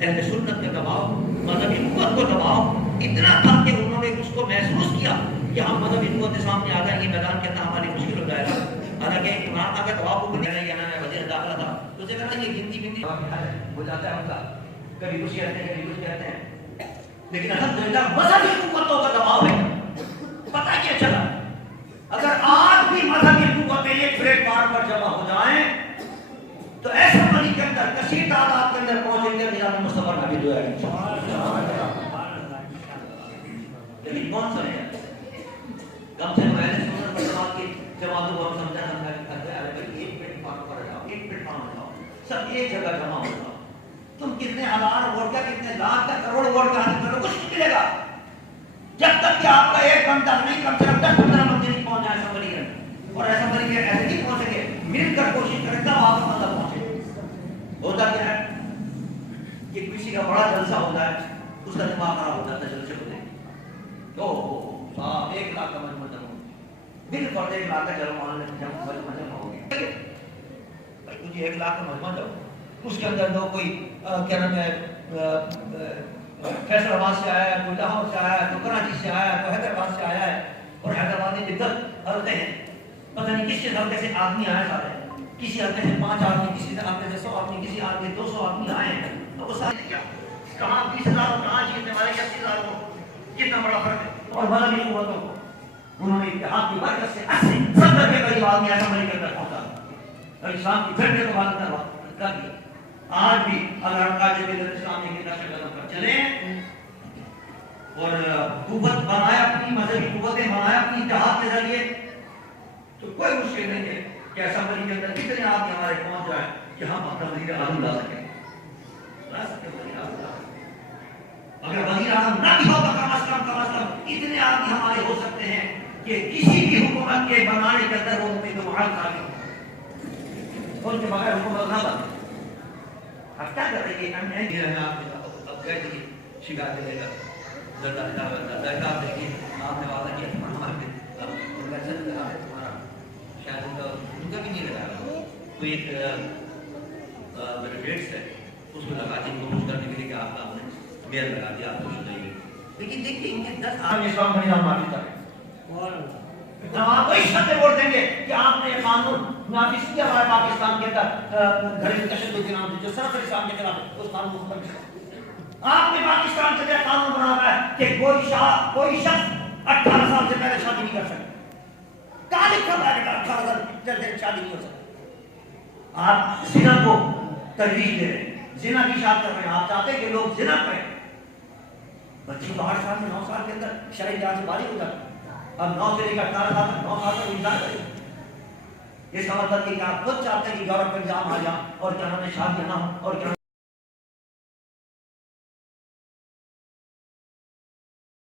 اہل سنت کا دباؤ، مذہبی قوت کو دباؤ اتنا تھا کہ انہوں نے اس کو محسوس کیا کہ ہم مذہبی قوت کے سامنے آ جائیں گے، میدان کے اندر ہماری مشکل ہو جائے گا. حالانکہ عمران خان کا دباؤ کو بنیا نہیں ہے نا، میں وزیر داخلہ تھا تو اسے کہا یہ گنتی ہو جاتا ہے ان کا، کبھی کچھ کہتے ہیں کبھی کچھ کہتے ہیں، لیکن الحمدللہ مذہبی قوتوں کا دباؤ ہے. پتہ کیا چلا، اگر آج بھی مذہبی قوتیں ایک پلیٹ فارم پر جمع ہو جائیں تو ایسے ملک کے اندر کثیر تعداد کے اندر پہنچیں گے نظام مصطفیٰ نبی جو ہے. لیکن کون سا ہے کم سے کم اہل سنت والجماعت کی جماعتوں کو ہم سمجھا ایک پلیٹ فارم پر جاؤ، ایک پلیٹ فارم پر جاؤ، سب ایک جگہ جمع ہو جاؤ. تم کتنے ہزار ووٹ کا، کتنے لاکھ کا، کروڑ ووٹ کا حاصل کرو، کچھ نہیں ملے گا جب تک کہ آپ کا ایک بندہ نہیں، کم سے کم 10-15 بندے نہیں پہنچ جائے اسمبلی میں. اور اسمبلی میں ایسے نہیں پہنچیں گے، مل کر کوشش کریں تب آپ کا بندہ پہنچے. ہوتا کیا ہے کہ کسی کا بڑا جلسہ ہوتا ہے، اس کا دماغ خراب ہو جاتا ہے جلسے کو دیکھ، او صاحب 1 لاکھ کا مجمع جمع بالکل 1 لاکھ کا جمع ہو گیا. بھائی تجھے 1 لاکھ کا مجمع جاؤ، اس کے اندر لوگ کوئی کیا نام ہے فیصل آباد سے آیا ہے، کوئی لاہور سے آیا ہے، کوئی کراچی سے آیا ہے، کوئی حیدرآباد سے آیا ہے، اور حیدرآبادی دقت حلقے ہیں، پتہ نہیں کس حلقے سے آدمی آئے سارے، کسی حلقے سے 5 آدمی، کسی حلقے سے 100 آدمی، کسی حلقے سے 200 آدمی آئے ہیں. تو وہ سارے کیا کہاں 20,000 اور کہاں جیتنے والے 80,000 کو، کتنا بڑا فرق ہے. اور مذہبی قوتوں کو انہوں نے اتحاد کی برکت سے 80-70 کے قریب آدمی اسمبلی کے اندر پہنچا اور اسلام کی جھنڈے کو بات کر دیا. آج بھی اگر ہم قائد ملت اسلامی کے نقش قدم پر چلیں اور قوت بنایا اپنی مذہبی قوتیں بنایا اپنی اتحاد کے ذریعے، تو کوئی مشکل نہیں ہے کہ اسمبلی کے اندر کتنے آدمی ہمارے پہنچ جائیں کہ ہم اپنا وزیر اعظم لا سکیں. اگر وزیر اعظم نہ بھی ہو تو کم از کم اتنے آدمی ہمارے ہو سکتے ہیں کہ کسی بھی حکومت کے بنانے کے اندر وہ محال خالی ہو، ان کے بغیر حکومت نہ بنے. اب کیا کر رہی ہے اب گئے تھے شکایت دے گا درکار دیکھیے آپ نے وعدہ کیا ہمارے شاید ان کا بھی نہیں لگا کوئی ایک ریٹس ہے اس کو لگا دی کوشش کرنے کے لیے کہ آپ کا میئر لگا دیا آپ کو سنائیے. لیکن دیکھیے ان کے 10 آدمی اسلام کا نظام معافی کریں کوئی شرط ووٹ دیں گے کہ آپ نے قانون نافذ کیا ہمارے پاکستان کے اندر گھریلو تشدد کے نام سے جو سراسر اسلام کے خلاف ہے، اس قانون کو ختم کیا. آپ نے پاکستان سے قانون بنانا ہے کہ کوئی شخص 18 سال سے پہلے شادی نہیں کر سکتا. کہاں لکھا ہے کہ 18 سال سے شادی نہیں ہو سکتی. آپ زنا کو ترویج دے رہے ہیں، زنا کی اشاعت کر رہے ہیں. آپ چاہتے ہیں کہ لوگ زنا کریں. بچے کو 8 سال سے 9 سال کے اندر شرعی جان سے بالغ ہو جاتا ہے. اب 9 سے لے کر 18 سال تک 9 سال تک انتظار کریں. اس کا مطلب کہ آپ خود چاہتے ہیں کہ یورپ کا نظام آ جائے اور کیا ہمیں شادیاں نہ ہوں اور کیا